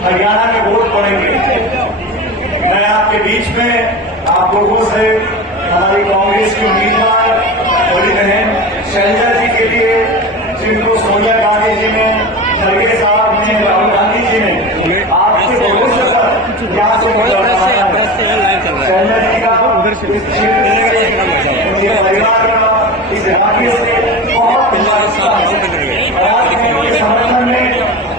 हरियाणा में वोट पड़ेंगे। मैं आपके बीच में आप लोगों से हमारी कांग्रेस की उम्मीदवार बड़ी बहन शैलजा जी के लिए, जिनको सोनिया गांधी जी ने, खड़गे साहब ने, राहुल गांधी जी ने आपके भरोसे पर यहाँ से शैलजा जी का परिवार का इस इलाके से बहुत समर्थन में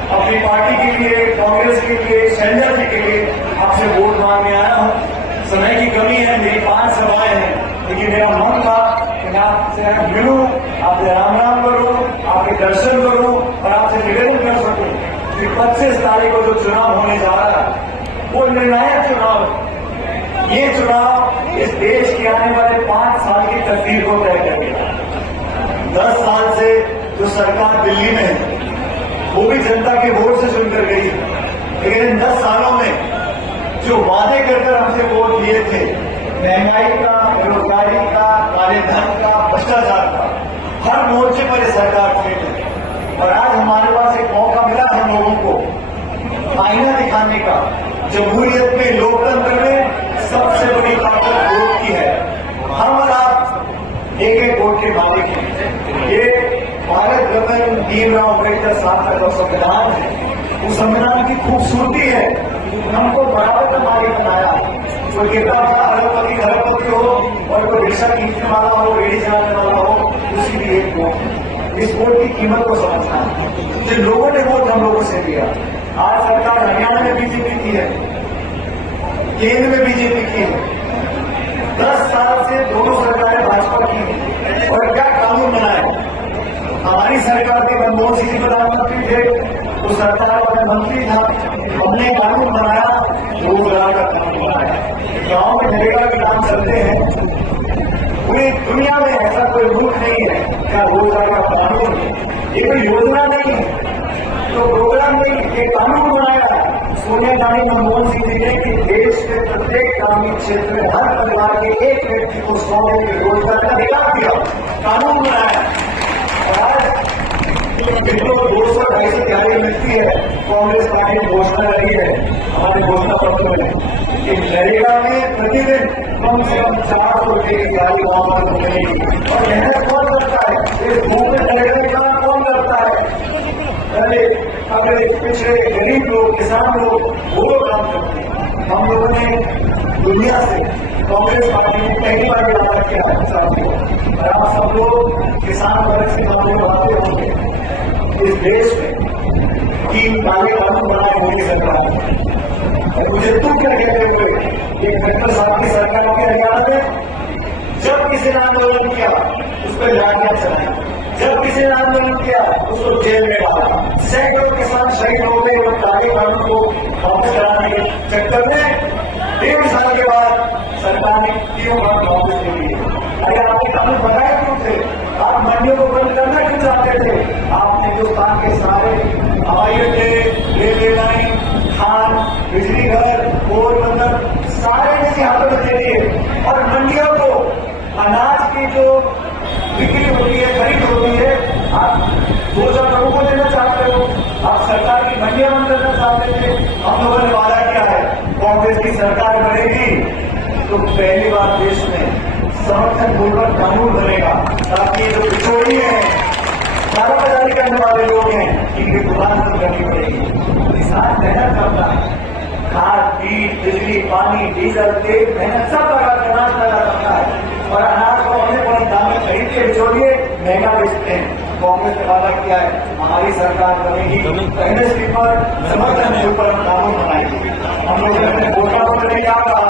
अपनी पार्टी के लिए, कांग्रेस के लिए, शैलजा जी के लिए आपसे वोट मांगने आया हूँ। समय की कमी है, मेरी 5 सभाएं हैं, लेकिन मेरा मन था कि मैं आपसे मिलूं, आपसे राम राम करूं, आपके दर्शन करूं और आपसे निवेदन कर सकूं कि 25 तारीख को जो चुनाव होने जा रहा है वो निर्णायक चुनाव है। ये चुनाव इस देश के आने वाले 5 साल की तकदीर को तय करेगा। 10 साल से जो सरकार दिल्ली में है वो भी जनता के वोट से चुनकर गई, लेकिन इन 10 सालों में जो वादे कर हमसे वोट लिए थे, महंगाई का, बेरोजगारी का, काले धन का, भ्रष्टाचार का, हर मोर्चे पर ये सरकार फेल है। और आज हमारे पास एक मौका मिला हम लोगों को आईना दिखाने का। जमहूरियत में, लोकतंत्र में सबसे बड़ी ताकत वोट की है। हम और आप एक वोट के मालिक हैं। ये भारत रत्न भीमराव अम्बेडकर साहब का जो संविधान है, उस संविधान की खूबसूरती है, हमको बराबर का मालिक बनाया। कोई कितना बड़ा अरबपति हो और कोई रिक्शा खींचने वाला हो, रेडी चलाने वाला हो, उसी भी एक वोट। इस वोट की कीमत को समझना है। जिन लोगों ने वोट हम लोगों से दिया, आज सरकार हरियाणा में बीजेपी की है, केंद्र में बीजेपी की है, 10 साल से दोनों सरकारें भाजपा की है। और क्या कानून बनाए? हमारी सरकार के मनमोहन सिंह जी प्रधानमंत्री थे, उस सरकार का मंत्री था, हमने कानून बनाया, रोजगार का कानून बनाया। गांव में नरेगा के काम चलते हैं, पूरी दुनिया में ऐसा कोई मुल्क नहीं है क्या रोजगार का कानून, ये कोई योजना नहीं है, तो प्रोग्राम नहीं, ये कानून बनाया सोनिया गांधी, मनमोहन सिंह जी ने कि देश के प्रत्येक ग्रामीण क्षेत्र में हर परिवार के एक व्यक्ति को 100 दिन के रोजगार का अधिकार दिया, कानून बनाया। जिनको 200-250 दिहाड़ी मिलती है, कांग्रेस पार्टी ने घोषणा करी है हमारे घोषणा पत्र में कि नरेगा में प्रतिदिन कम से कम 400 रुपये की दिहाड़ी गाँव में मिलेगी। और मेहनत कौन करता है? इस धूप में नरेगा में काम कौन करता है? पहले अगर पिछड़े गरीब लोग, किसान लोग, वो काम करते हैं। हम लोगों ने दुनिया से, कांग्रेस पार्टी ने पहली बार वादा किया है साथियों, और आप सब लोग किसान वर्ग से काम करवाते होंगे इस देश में कि काले कानून बनाए होगी सरकार। मुझे दुख कहते हुए एक खट्टर साहब की सरकार की हरियाणा में जब किसी ने आंदोलन किया उस पर लाठियां चलाई, जब किसी ने आंदोलन किया उसको जेल में डाला, सैकड़ों किसान शहीद हो गए और काले कानून को वापस कराने के चक्कर में 1.5 साल के बाद सरकार ने क्यों वापस ले ली? अरे आपने कानून बनाए क्यों थे? आप मंडियों को बंद करना क्यों चाहते थे? आपने हिंदुस्तान के सारे हवाई अड्डे, रेलवे लाइन, खान, बिजली घर, पोरबंदर सारे निजी हाथों में दे दिए। और मंडियों को अनाज की जो बिक्री होती है, खरीद होती है, आप 2,000 लोगों को देना चाहते हो। आप सरकार की मंडियां बंद करना चाहते थे। हम लोगों ने वादा किया है कांग्रेस की सरकार बनेगी तो पहली बार देश में समर्थन पूर्वक कानून बनेगा, ताकि जो बिचौली है, कारोबारी करने वाले लोग हैं, इनकी दुकान बंद करनी पड़ेगी। किसान मेहनत करता है, खाद, बीज, बिजली, पानी, डीजल, तेल, मेहनत सब लगा अनाज पैदा करता है और अनाज को अपने बड़े दाम में खरीद के बिचौलिए महंगा बेचते हैं। कांग्रेस ने वादा किया है हमारी सरकार बनेगी तो एमएसपी पर समर्थन के ऊपर कानून बनाएगी। हम लोग अपने वोटा पर क्या कहा,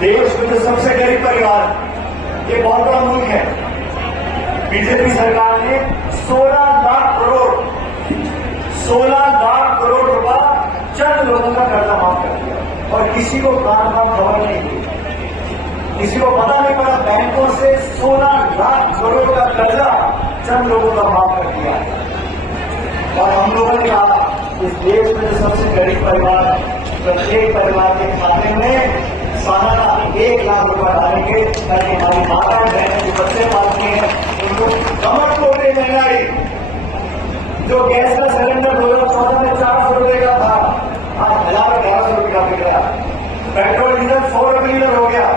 देश में जो सबसे गरीब परिवार, ये बहुत बड़ा मुल्क है, बीजेपी सरकार ने 16 लाख करोड़ रुपया चंद लोगों का कर्जा माफ कर दिया और किसी को काम खबर नहीं दी, किसी को पता नहीं पड़ा। बैंकों से 16 लाख करोड़ का कर्जा चंद लोगों का माफ कर दिया। और हम लोगों ने कहा इस देश में जो सबसे गरीब परिवार है, प्रत्येक परिवार के खाते में सालाना 1 लाख रुपए डालेंगे ताकि हमारी माता बहनें जो बच्चे पालती हैं उनको कमर तोड़े महंगाई। जो गैस का सिलेंडर 2014 में 400 रुपए का था, आज 1100 रुपए का बिक गया। पेट्रोल डीजल 100 रुपए लीटर हो गया।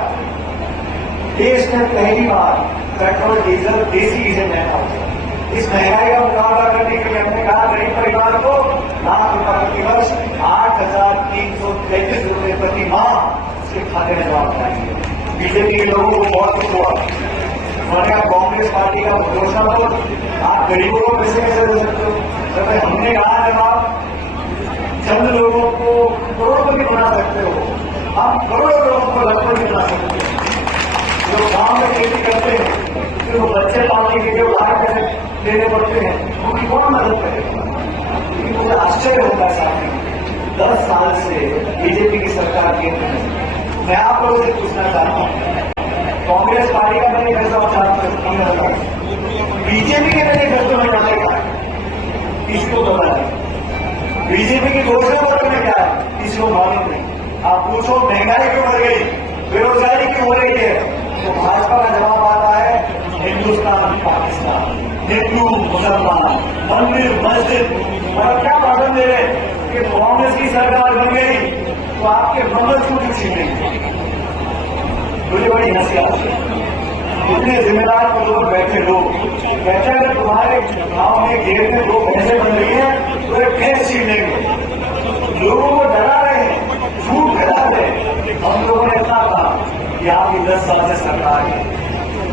देश में पहली बार पेट्रोल डीजल देसी डीजल महंगा हो गया। इस महंगाई का मुकाबला करने के लिए हमने कहा गरीब परिवार को लाख रुपए प्रतिवर्ष 8,333 रुपए प्रति माह उसके खाते में जमा कराएंगे। बीजेपी के लोगों को बहुत कुछ हुआ। उन्होंने कहा कांग्रेस पार्टी का घोषणा को आप गरीबों को पैसे कैसे दे सकते हो? जब हमने कहा जब आप चंद लोगों को करोड़पति बना सकते हो, आप करोड़ों लोगों को लखपति बना सकते हो। जो गांव में खेती करते हैं, जो बच्चे पालने के जो उधार पैसे देने पड़ते हैं, उनकी कौन मदद करेगा? लेकिन मुझे आश्चर्य होता है साहब, 10 साल से बीजेपी की सरकार के मैं आप लोगों से पूछना चाहता हूँ, कांग्रेस पार्टी का मैनिफेस्टो बीजेपी के मैनिफेस्टो में क्या लिखा है? किसी को पता नहीं। बीजेपी की घोषणा पत्र में क्या है? किसी को मालूम नहीं। आप पूछो महंगाई क्यों बढ़ गई, बेरोजगारी क्यों हो रही है, तो भाजपा का जवाब आता है हिंदुस्तान पाकिस्तान, हिंदू मुसलमान, मंदिर मस्जिद। और क्या भाषण दे रहे कि कांग्रेस की सरकार बन गई तो आपके मंगलसूत्र छीनेंगे। मुझे बड़ी हंसी आती है। इतने जिम्मेदार लोग बैठे लोग कहते हैं तुम्हारे गांव में गेट में 2 भैंसें बन रही हैं तो एक भैंस छीन लेंगे। लोगों को डरा रहे हैं, झूठ फैला रहे हैं। हम लोगों ने इतना कहा कि आपकी 10 साल से सरकार है,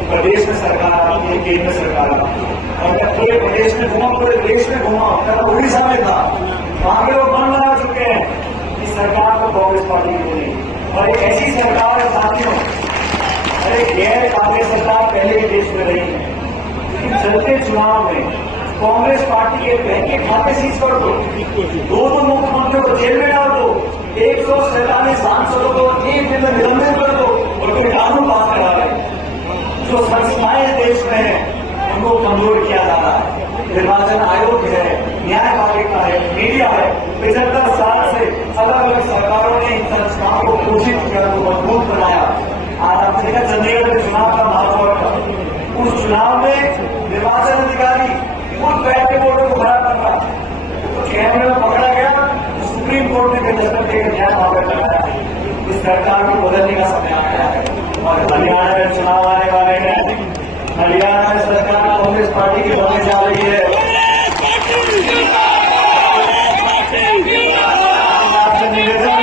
प्रदेश में सरकार आती है, केंद्र सरकार आती है, और मैं पूरे प्रदेश में घूमा, पूरे देश में घूमा, उड़ीसा में था, वहां के लोग मन बना चुके हैं कि सरकार को कांग्रेस पार्टी की नहीं। और एक ऐसी सरकार है साथियों, अरे गैर कांग्रेस सरकार पहले के देश में रही है, लेकिन चलते चुनाव में कांग्रेस पार्टी के बैंक के खाते सीज कर दो, 2 मुख्यमंत्रियों को जेल में डाल दो, 147 सांसदों को एक दिन में निलंबित कर दो और फिर कानून पास करा रहे। जो संस्थाएं देश में है उनको कमजोर किया जा रहा है। निर्वाचन आयोग है, न्यायपालिका है, मीडिया है। 75 साल से अलग अलग सरकारों ने इन संस्थाओं को पोषित किया, को मजबूत बनाया। आज आपने देखा चंडीगढ़ के चुनाव का माहौल था, उस चुनाव में निर्वाचन अधिकारी खुद बैठ के वोटों को खड़ा कर रहा, तो कैमरे में पकड़ा गया, सुप्रीम कोर्ट ने दस्तक देकर न्याय मामला लगाया। इस सरकार को बदलने का समय आ गया है और हरियाणा में चुनाव आने वाले हैं। हरियाणा में सरकार कांग्रेस पार्टी की बनने जा रही है। आपसे निवेदन,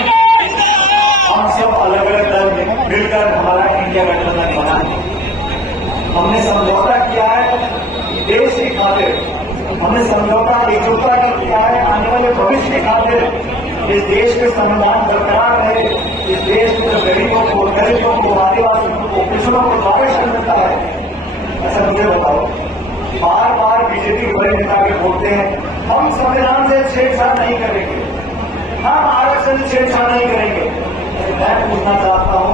हम सब अलग अलग दल मिलकर हमारा इंडिया गठबंधन बना। हमने समझौता किया है देश की खातिर, हमने समझौता एकजुटता किया है आने वाले भविष्य की खातिर। इस देश के संविधान बरकरार रहे, इस देश में गरीबों को, दलितों को, आदिवासियों को, पिछड़ों को आरक्षण मिलता है। ऐसा मुझे बताओ, बार बार बीजेपी के बड़े नेता के बोलते हैं हम संविधान से छेड़छाड़ नहीं करेंगे, हम आरक्षण से छेड़छाड़ नहीं करेंगे। मैं पूछना चाहता हूं,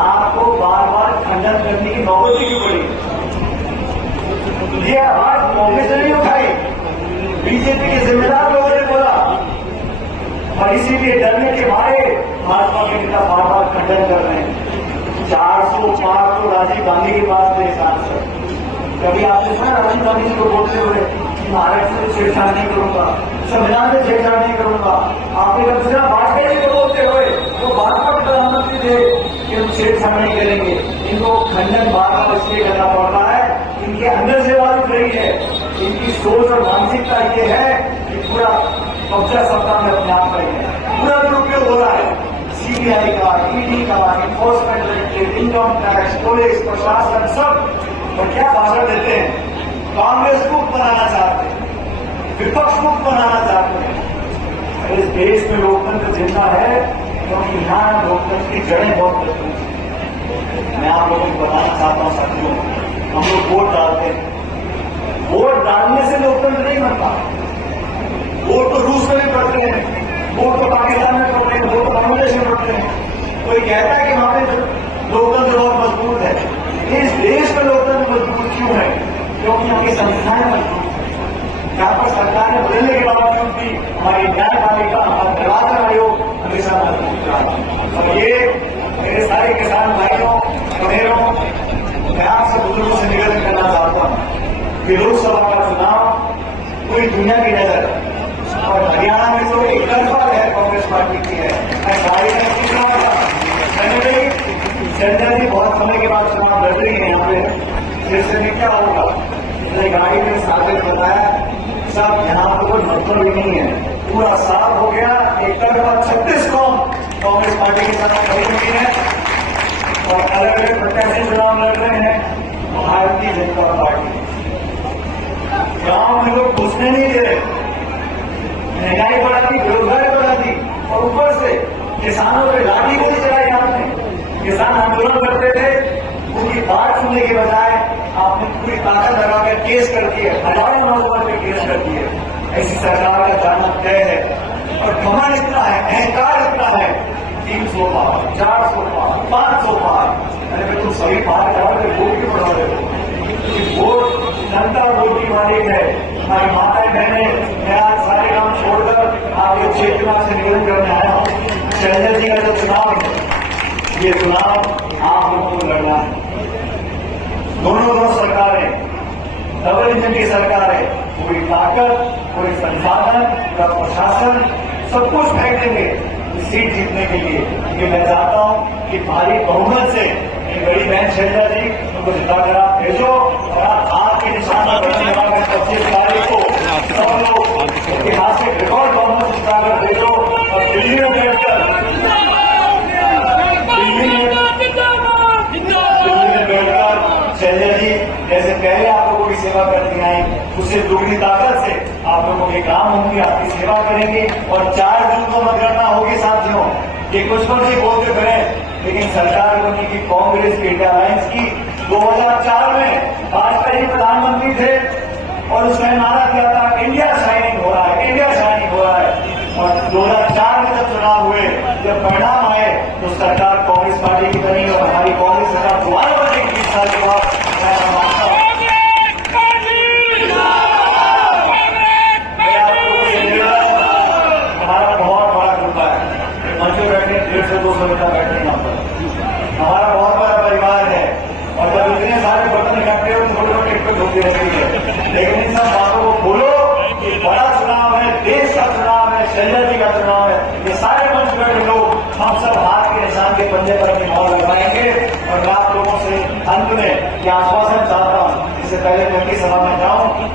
आपको बार बार खंडन करने की नौबत क्यों पड़ी? ये आवाज कांग्रेस ने नहीं उठाई, बीजेपी के जिम्मेदार लोगों ने बोला, और इसीलिए डरने के मारे भाजपा के नेता बार बार खंडन कर रहे हैं। 400 राजीव गांधी के पास थे सांसद। कभी आपने सुना राजीव गांधी जी को बोलते हुए कि आरक्षण से छेड़छाड़ नहीं करूंगा, संविधान से छेड़छाड़ नहीं करूंगा? आपने कभी सुना वाजपेयी जी को बोलते हुए, वो भाजपा के प्रधानमंत्री थे, कि हम छेड़छाड़ नहीं करेंगे? इनको खंडन बार बार इसलिए करना पड़ रहा है, इनके अंदर से बात रही है, इनकी सोच और मानसिकता ये है कि पूरा कब्जा सत्ता में अपने आप करेंगे, पूरा दुरुपयोग हो रहा है। सीबीआई का, ईडी का, enforcement directorate, income tax, police प्रशासन सब और क्या भाषण देते हैं? कांग्रेस मुक्त बनाना चाहते हैं, विपक्ष मुक्त बनाना चाहते हैं। इस देश में लोकतंत्र जिंदा है क्योंकि यहाँ लोकतंत्र की जड़ें बहुत मजबूत हैं। मैं आप लोगों को बताना चाहता हूँ साथियों, हम लोग वोट डालते हैं, वोट डालने से लोकतंत्र नहीं बनता। वोट तो रूस में भी पड़ते हैं, वोट तो पाकिस्तान में पड़ते हैं, वोट तो बांग्लादेश में पड़ते हैं। कोई कहता है कि वहां पे लोकतंत्र बहुत मजबूत है। इस देश में लोकतंत्र मजबूत क्यों है? क्योंकि हमारी संस्थाएं मजबूत हैं। जहां पर सरकारें बदलने के बावजूद भी हमारी न्यायपालिका, हमारा निर्वाचन आयोग हमेशा मजबूत रहा। और ये मेरे सारे किसान भाइयों बहनों, मैं आपसे बुजुर्गों से निवेदन करना चाहता हूं कि लोकसभा का चुनाव पूरी दुनिया की नजर और हरियाणा में तो एक तरफा है कांग्रेस पार्टी की है। मैं गाड़ी में कितना संजय जी बहुत समय के बाद चुनाव लड़ रही है यहाँ पे, फिर से क्या होगा? मैंने गाड़ी में साबित बताया सब यहाँ पर कोई मतलब ही नहीं है। पूरा साफ हो गया, एक तरफा 36 कौम कांग्रेस पार्टी के साथ खड़ी हुई है और अलग अलग प्रत्याशी चुनाव लड़ रहे हैं। भारतीय जनता पार्टी गांव में लोग घुसने नहीं दे रहे, महंगाई बढ़ा दी, बेरोजगारी बढ़ा दी और ऊपर से किसानों पर लाठी गोली चलाई आपने। किसान आंदोलन करते थे, उनकी बात सुनने के बजाय आपने पूरी ताकत लगाकर केस कर दिए, हजारों नौजवान पे केस कर दिए। ऐसी सरकार का जाना तय है और घमंड इतना है, अहंकार इतना है, 300 पार, 400 पार, 500 पार। अरे तुम सभी पार कराओ तो वोट क्यों बढ़ा रहे हो? वोट जनता वोट की मालिक है। हमारी माताएं बहनें, मैं आज सारे काम छोड़कर आपके क्षेत्र में से निवेदन करने आया हूँ। शैलजा जी का जो चुनाव है, ये चुनाव आप लोगों को लड़ना है। दोनों सरकारें, डबल इंजन की सरकार है, पूरी ताकत, पूरे संसाधन, पूरा प्रशासन सब कुछ फेंक देंगे सीट जीतने के लिए। क्योंकि मैं चाहता हूं कि भारी बहुमत से एक बड़ी बहन शैलजा जी उनको जिताकर आप भेजो और आप हाथ के निशान पर बनने वाले 25 तारीख को सब लोग ऐतिहासिक रिकॉर्ड बहुमत से जिताकर भेजो और दिल्ली में बैठकर शैलजा जी जैसे पहले आप लोगों की सेवा करती आई, उससे दुगनी ताकत से आप लोगों के काम होंगे, आपकी सेवा करेंगे। और 4 जून को मतगणना होगी साथियों। ये कुछ मर्जी बोलते करें, लेकिन सरकार बनी की कांग्रेस की इंडिया अलायंस की 2004 में वाजपेयी प्रधानमंत्री थे और उसने नारा दिया था इंडिया शाइनिंग हो रहा है, इंडिया शाइनिंग हो रहा है। और 2004 में जब चुनाव हुए, जब परिणाम आए तो सरकार कांग्रेस पार्टी की बनी और हमारी कांग्रेस सरकार दोबारा बनेगी 20 साल के बाद। हमारा बहुत बड़ा ग्रुप है, मंच में बैठे 150 से 200 नेता बैठे यहाँ पर। हमारा बहुत बड़ा परिवार है और जब इतने सारे बर्तन इकट्ठे हो तो छोटे छोटे टिकट होती रहती है। लेकिन इन सब बातों को बोलो कि बड़ा चुनाव है, देश का चुनाव है, शैलजा जी का चुनाव है। ये सारे मंच बैठे लोग हम सब हाथ के निशान के पंजे पर अपनी मोहर लगवाएंगे। और मैं आप लोगों से अंत में यह आश्वासन चाहता हूं, इससे पहले मैं उनकी सभा में जाऊं।